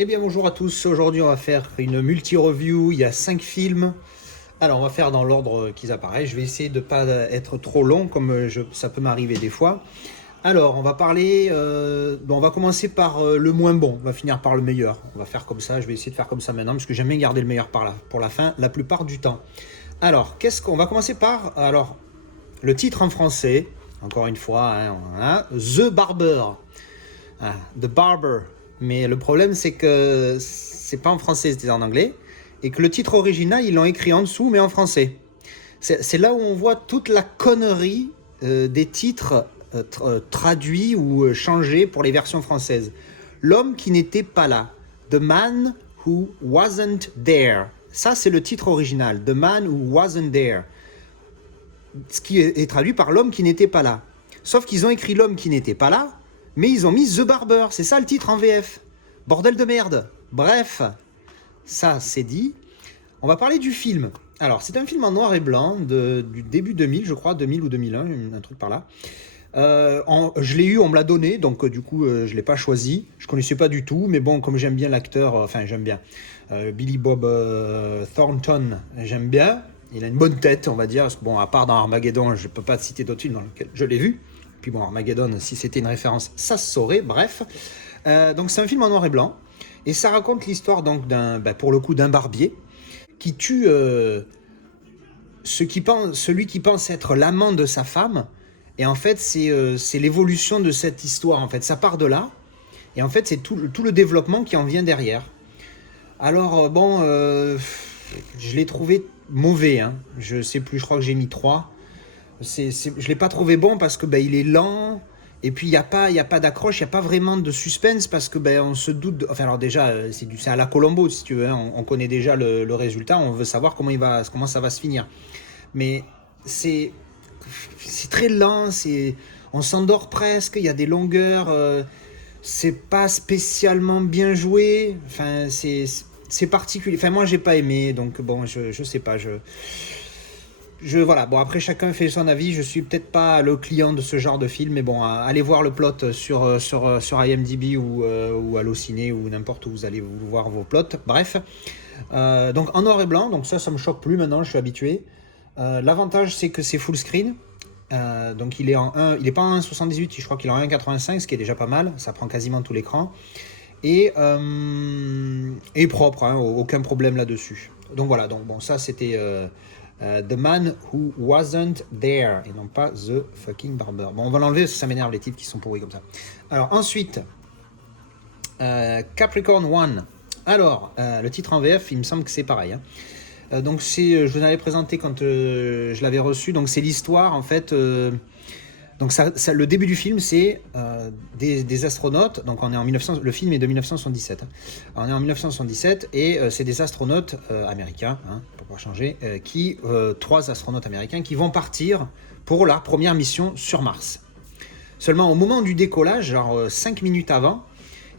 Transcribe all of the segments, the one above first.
Eh bien bonjour à tous, aujourd'hui on va faire une multi-review, il y a 5 films. Alors on va faire dans l'ordre qu'ils apparaissent, je vais essayer de ne pas être trop long comme ça peut m'arriver des fois. Alors on va parler, on va commencer par le moins bon, on va finir par le meilleur. On va faire comme ça, je vais essayer de faire comme ça maintenant parce que j'aime bien garder le meilleur pour la fin la plupart du temps. Alors qu'est-ce qu'on va commencer par? Alors le titre en français, encore une fois, The Barber. Ah, The Barber. Mais le problème, c'est que c'est pas en français, c'était en anglais. Et que le titre original, ils l'ont écrit en dessous, mais en français. C'est là où on voit toute la connerie des titres traduits ou changés pour les versions françaises. L'homme qui n'était pas là. The Man Who Wasn't There. Ça, c'est le titre original. The Man Who Wasn't There. Ce qui est traduit par l'homme qui n'était pas là. Sauf qu'ils ont écrit l'homme qui n'était pas là, mais ils ont mis The Barber, c'est ça le titre en VF. Bordel de merde. Bref, ça c'est dit. On va parler du film. Alors, c'est un film en noir et blanc du début 2000, je crois, 2000 ou 2001, un truc par là. Je l'ai eu, on me l'a donné, donc du coup, je ne l'ai pas choisi. Je ne connaissais pas du tout, mais bon, comme j'aime bien l'acteur, j'aime bien Billy Bob Thornton, j'aime bien. Il a une bonne tête, on va dire. Bon, à part dans Armageddon, je ne peux pas citer d'autres films dans lesquels je l'ai vu. Puis bon, Armageddon, si c'était une référence, ça se saurait. Bref, donc c'est un film en noir et blanc. Et ça raconte l'histoire donc pour le coup, d'un barbier qui tue celui qui pense être l'amant de sa femme. Et en fait, c'est l'évolution de cette histoire. En fait, ça part de là. Et en fait, c'est tout le développement qui en vient derrière. Alors, je l'ai trouvé mauvais. Hein. Je sais plus, je crois que j'ai mis 3. Je ne l'ai pas trouvé bon parce que il est lent. Et puis, il n'y a pas d'accroche, il n'y a pas vraiment de suspense parce que on se doute. Enfin, alors déjà, c'est à la Columbo, si tu veux. Hein. On connaît déjà le résultat. On veut savoir comment ça va se finir. Mais c'est très lent. On s'endort presque. Il y a des longueurs. C'est pas spécialement bien joué. Enfin, c'est particulier. Enfin, moi, j'ai pas aimé. Donc, bon, je sais pas. Voilà, bon après chacun fait son avis, je suis peut-être pas le client de ce genre de film, mais bon, allez voir le plot sur IMDb ou Allociné ou n'importe où vous allez voir vos plots, bref. Donc en noir et blanc, donc ça me choque plus maintenant, je suis habitué. L'avantage c'est que c'est full screen, donc il est pas en 1,78, je crois qu'il est en 1,85, ce qui est déjà pas mal, ça prend quasiment tout l'écran. Et propre, hein, aucun problème là-dessus. Donc voilà, donc bon ça c'était... The Man Who Wasn't There et non pas The Fucking Barber. Bon, on va l'enlever parce que ça m'énerve les titres qui sont pourris comme ça. Alors ensuite, Capricorn One. Alors, le titre en VF, il me semble que c'est pareil. Hein. Donc je vous l'avais présenté quand je l'avais reçu. Donc c'est l'histoire en fait. Donc le début du film, c'est des astronautes. Donc on est en 1900. Le film est de 1977. Hein. On est en 1977 et c'est des astronautes américains, hein, pour pas changer, 3 astronautes américains qui vont partir pour leur première mission sur Mars. Seulement au moment du décollage, genre 5 minutes avant,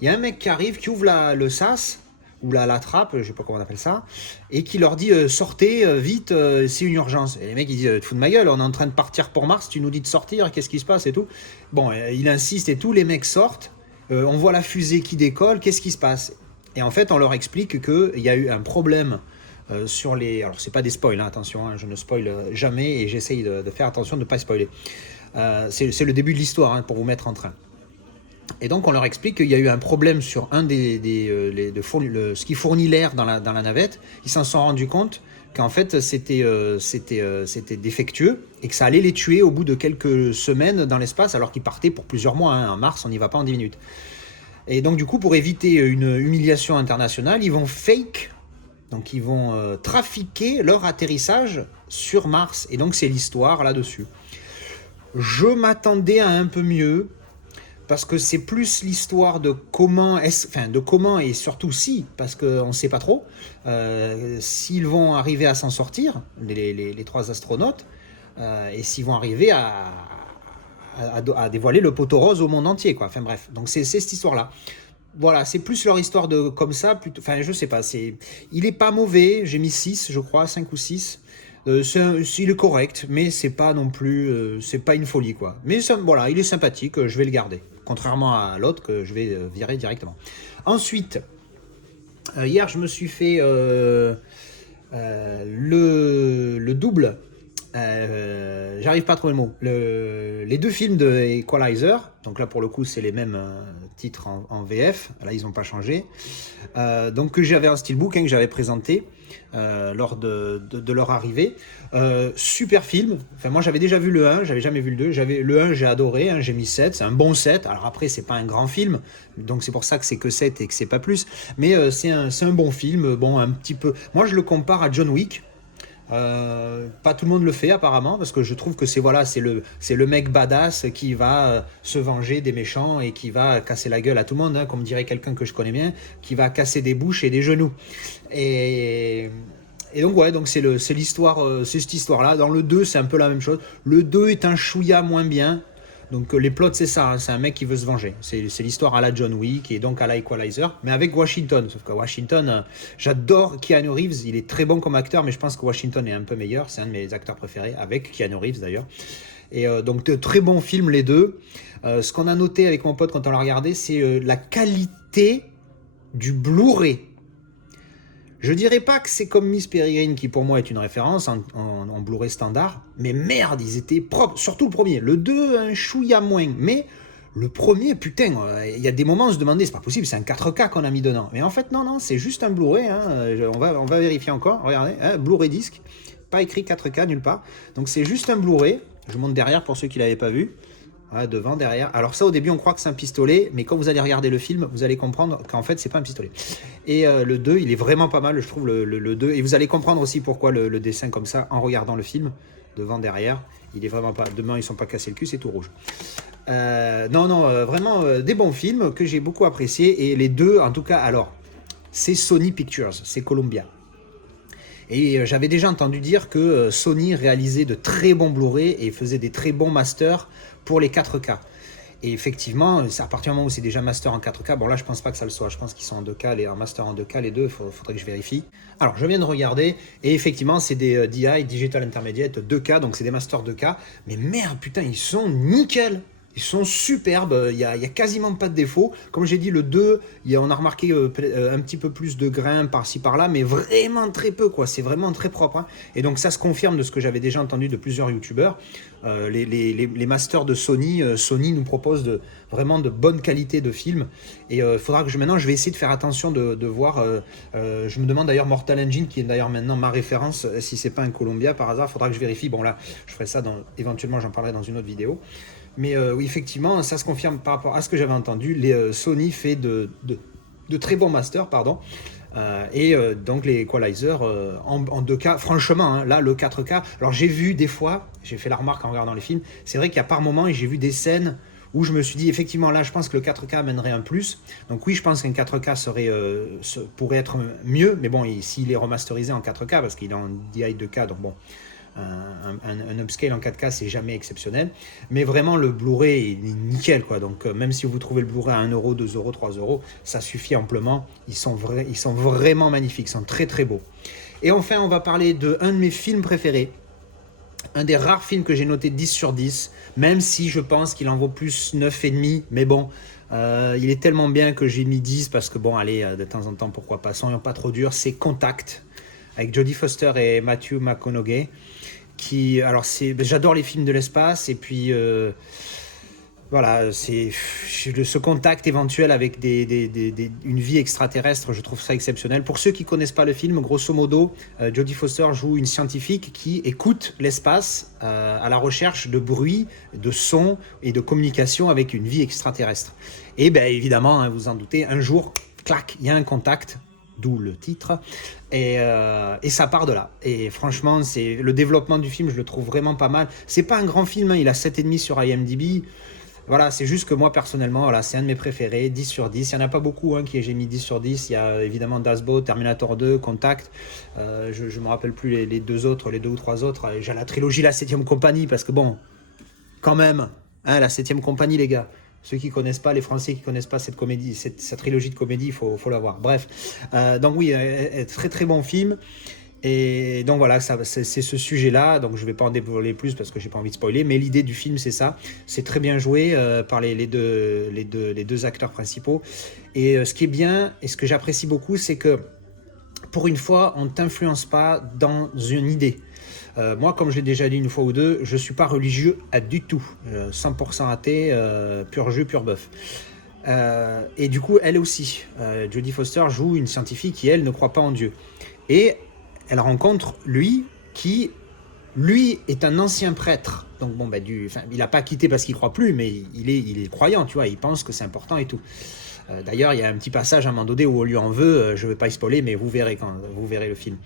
il y a un mec qui arrive, qui ouvre le sas ou la trappe, je sais pas comment on appelle ça, et qui leur dit sortez vite, c'est une urgence. Et les mecs ils disent te fous de ma gueule, on est en train de partir pour Mars, tu nous dis de sortir, qu'est-ce qui se passe et tout. Bon, il insiste et tous les mecs sortent, on voit la fusée qui décolle, qu'est-ce qui se passe? Et en fait on leur explique qu'il y a eu un problème sur les... Alors c'est pas des spoils, hein, attention, hein, je ne spoil jamais et j'essaye de faire attention de ne pas spoiler. C'est le début de l'histoire, hein, pour vous mettre en train. Et donc on leur explique qu'il y a eu un problème sur un ce qui fournit l'air dans la navette. Ils s'en sont rendus compte qu'en fait c'était défectueux et que ça allait les tuer au bout de quelques semaines dans l'espace alors qu'ils partaient pour plusieurs mois. Hein. En Mars, on n'y va pas en 10 minutes. Et donc du coup, pour éviter une humiliation internationale, ils vont fake, donc ils vont trafiquer leur atterrissage sur Mars. Et donc c'est l'histoire là-dessus. Je m'attendais à un peu mieux. Parce que c'est plus l'histoire de comment et surtout si, parce qu'on ne sait pas trop, s'ils vont arriver à s'en sortir, les 3 astronautes, et s'ils vont arriver à dévoiler le poteau rose au monde entier, quoi. Enfin bref, donc c'est cette histoire-là. Voilà, c'est plus leur histoire de comme ça, plutôt, enfin je sais pas, il est pas mauvais, j'ai mis 6, je crois, 5 ou 6. Il est correct, mais c'est pas non plus, c'est pas une folie quoi. Mais voilà, il est sympathique, je vais le garder. Contrairement à l'autre que je vais virer directement. Ensuite, Hier, je me suis fait le double. J'arrive pas à trouver le mot. Les deux films de Equalizer, donc là pour le coup c'est les mêmes titres en VF, là ils n'ont pas changé. Donc que j'avais un steelbook que j'avais présenté lors de leur arrivée. Super film. Enfin, moi j'avais déjà vu le 1, j'avais jamais vu le 2. Le 1 j'ai adoré, hein, j'ai mis 7, c'est un bon 7. Alors après c'est pas un grand film, donc c'est pour ça que c'est que 7 et que c'est pas plus. Mais c'est un bon film, bon un petit peu. Moi je le compare à John Wick. Pas tout le monde le fait apparemment parce que je trouve que c'est le mec badass qui va se venger des méchants et qui va casser la gueule à tout le monde, hein, comme dirait quelqu'un que je connais bien, qui va casser des bouches et des genoux. Et, et donc ouais, donc c'est l'histoire, c'est cette histoire-là. Dans le 2 c'est un peu la même chose. Le 2 est un chouïa moins bien. Donc les plots c'est ça, hein, c'est un mec qui veut se venger. C'est l'histoire à la John Wick et donc à la Equalizer, mais avec Washington. Sauf que Washington, j'adore Keanu Reeves, il est très bon comme acteur, mais je pense que Washington est un peu meilleur. C'est un de mes acteurs préférés, avec Keanu Reeves d'ailleurs. Et donc de très bons films les deux. Ce qu'on a noté avec mon pote quand on l'a regardé, c'est la qualité du Blu-ray. Je dirais pas que c'est comme Miss Peregrine qui pour moi est une référence en Blu-ray standard, mais merde, ils étaient propres, surtout le premier. Le 2, un chouïa moins, mais le premier, putain, il y a des moments où on se demandait, c'est pas possible, c'est un 4K qu'on a mis dedans. Mais en fait, non, c'est juste un Blu-ray, hein, on va vérifier encore, regardez, hein, Blu-ray disque, pas écrit 4K nulle part. Donc c'est juste un Blu-ray, je vous montre derrière pour ceux qui l'avaient pas vu. Ouais, devant, derrière. Alors ça, au début, on croit que c'est un pistolet, mais quand vous allez regarder le film, vous allez comprendre qu'en fait, c'est pas un pistolet. Et le 2, il est vraiment pas mal, je trouve, le 2. Et vous allez comprendre aussi pourquoi le dessin comme ça, en regardant le film, devant, derrière, il est vraiment pas... Demain, ils sont pas cassés le cul, c'est tout rouge. Vraiment, des bons films que j'ai beaucoup appréciés. Et les deux, en tout cas, alors, c'est Sony Pictures, c'est Columbia. Et j'avais déjà entendu dire que Sony réalisait de très bons Blu-ray et faisait des très bons masters pour les 4K. Et effectivement, à partir du moment où c'est déjà master en 4K, bon là je pense pas que ça le soit, je pense qu'ils sont en 2K, en master en 2K, les deux, il faudrait que je vérifie. Alors je viens de regarder, et effectivement c'est des DI, Digital Intermediate 2K, donc c'est des masters 2K, mais merde putain, ils sont nickel. Ils sont superbes, il y a quasiment pas de défauts. Comme j'ai dit, le 2, on a remarqué un petit peu plus de grains par-ci par-là, mais vraiment très peu, quoi. C'est vraiment très propre. Hein. Et donc ça se confirme de ce que j'avais déjà entendu de plusieurs youtubeurs. Les masters de Sony, Sony nous propose vraiment de bonne qualité de films. Et faudra que maintenant je vais essayer de faire attention de voir. Je me demande d'ailleurs Mortal Engine, qui est d'ailleurs maintenant ma référence, si c'est pas un Columbia par hasard, faudra que je vérifie. Bon là, je ferai ça éventuellement, j'en parlerai dans une autre vidéo. Mais oui, effectivement, ça se confirme par rapport à ce que j'avais entendu. Sony fait de très bons masters, pardon. Donc les Equalizer en 2K, franchement, hein, là, le 4K. Alors j'ai vu des fois, j'ai fait la remarque en regardant les films, c'est vrai qu'il y a par moments, j'ai vu des scènes où je me suis dit, effectivement, là, je pense que le 4K amènerait un plus. Donc oui, je pense qu'un 4K pourrait être mieux. Mais bon, s'il est remasterisé en 4K, parce qu'il est en DI 2K, donc bon... Un upscale en 4K c'est jamais exceptionnel, mais vraiment le Blu-ray est nickel quoi. Donc même si vous trouvez le Blu-ray à 1€, 2€, 3€, ça suffit amplement. Ils sont vraiment magnifiques, ils sont très très beaux. Et enfin on va parler d'un de mes films préférés, un des rares films que j'ai noté 10 sur 10, même si je pense qu'il en vaut plus 9,5, mais bon, il est tellement bien que j'ai mis 10 parce que bon allez, de temps en temps pourquoi pas, soyons pas trop dur. C'est Contact avec Jodie Foster et Matthew McConaughey. J'adore les films de l'espace et puis voilà, c'est ce contact éventuel avec une vie extraterrestre, je trouve ça exceptionnel. Pour ceux qui connaissent pas le film, grosso modo, Jodie Foster joue une scientifique qui écoute l'espace à la recherche de bruit, de son et de communication avec une vie extraterrestre. Et bien évidemment, hein, vous en doutez, un jour, clac, il y a un contact. D'où le titre, et ça part de là. Et franchement, le développement du film, je le trouve vraiment pas mal. C'est pas un grand film, hein, il a 7,5 sur IMDb. Voilà, c'est juste que moi, personnellement, voilà, c'est un de mes préférés, 10 sur 10. Il n'y en a pas beaucoup hein, j'ai mis 10 sur 10. Il y a évidemment Das Boat, Terminator 2, Contact. Je ne me rappelle plus les deux ou trois autres. J'ai la trilogie La 7ème Compagnie, parce que bon, quand même, hein, La 7ème Compagnie, les gars. Ceux qui connaissent pas, les Français qui connaissent pas cette comédie, cette trilogie de comédie, il faut la voir. Bref, donc oui, très très bon film. Et donc voilà, c'est ce sujet-là, donc je ne vais pas en dévoiler plus parce que j'ai pas envie de spoiler, mais l'idée du film c'est ça, c'est très bien joué par les deux acteurs principaux. Et ce qui est bien, et ce que j'apprécie beaucoup, c'est que pour une fois, on ne t'influence pas dans une idée. Moi, comme je l'ai déjà dit une fois ou deux, je ne suis pas religieux du tout. 100% athée, pur jus, pur bœuf. Et du coup, elle aussi. Jodie Foster joue une scientifique qui, elle, ne croit pas en Dieu. Et elle rencontre lui, qui, lui, est un ancien prêtre. Donc, bon, il n'a pas quitté parce qu'il ne croit plus, mais il est croyant, tu vois, il pense que c'est important et tout. D'ailleurs, il y a un petit passage à un moment donné où on lui en veut, je ne vais pas y spoiler, mais vous verrez quand vous verrez le film.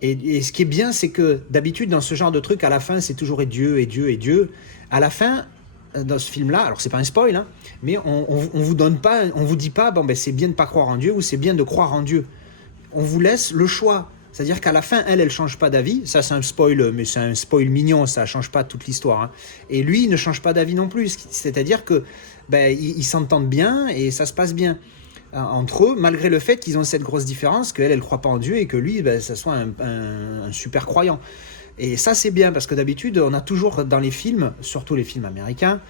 Et ce qui est bien, c'est que d'habitude, dans ce genre de truc, à la fin, c'est toujours et Dieu, et Dieu, et Dieu. À la fin, dans ce film-là, alors c'est pas un spoil, hein, mais on vous donne pas, on vous dit pas, bon, ben, c'est bien de pas croire en Dieu ou c'est bien de croire en Dieu. On vous laisse le choix. C'est-à-dire qu'à la fin, elle change pas d'avis. Ça, c'est un spoil, mais c'est un spoil mignon, ça change pas toute l'histoire. Hein. Et lui, il ne change pas d'avis non plus. C'est-à-dire que ils s'entendent bien et ça se passe bien entre eux, malgré le fait qu'ils ont cette grosse différence, qu'elle, elle croit pas en Dieu et que lui, ça soit un super croyant. Et ça, c'est bien, parce que d'habitude, on a toujours dans les films, surtout les films américains,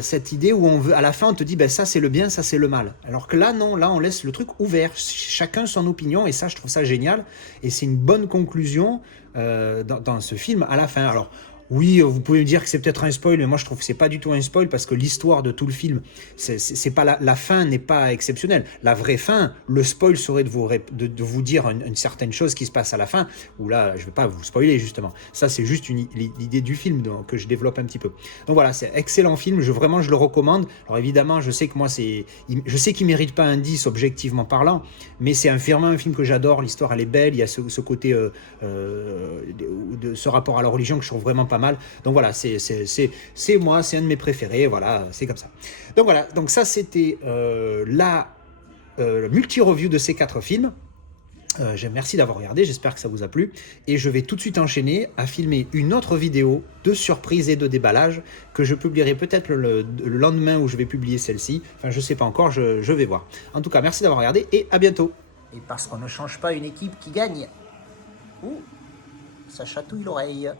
cette idée où on veut, à la fin, on te dit, ça c'est le bien, ça c'est le mal. Alors que là, non, là, on laisse le truc ouvert, chacun son opinion, et ça, je trouve ça génial. Et c'est une bonne conclusion dans ce film à la fin. Alors, oui, vous pouvez me dire que c'est peut-être un spoil, mais moi je trouve que c'est pas du tout un spoil parce que l'histoire de tout le film, c'est pas la fin n'est pas exceptionnelle. La vraie fin, le spoil serait de vous dire une certaine chose qui se passe à la fin, où là je vais pas vous spoiler justement. Ça c'est juste l'idée du film que je développe un petit peu. Donc voilà, c'est un excellent film, vraiment je le recommande. Alors évidemment, je sais que moi je sais qu'il mérite pas un 10 objectivement parlant, mais c'est vraiment un film que j'adore. L'histoire elle est belle, il y a ce côté de ce rapport à la religion que je trouve vraiment pas mal. Donc voilà, c'est moi, c'est un de mes préférés, voilà, c'est comme ça. Donc voilà, donc ça c'était la multi-review de ces 4 films. Merci d'avoir regardé, j'espère que ça vous a plu. Et je vais tout de suite enchaîner à filmer une autre vidéo de surprise et de déballage que je publierai peut-être le lendemain où je vais publier celle-ci. Enfin, je sais pas encore, je vais voir. En tout cas, merci d'avoir regardé et à bientôt. Et parce qu'on ne change pas une équipe qui gagne. Ouh, ça chatouille l'oreille.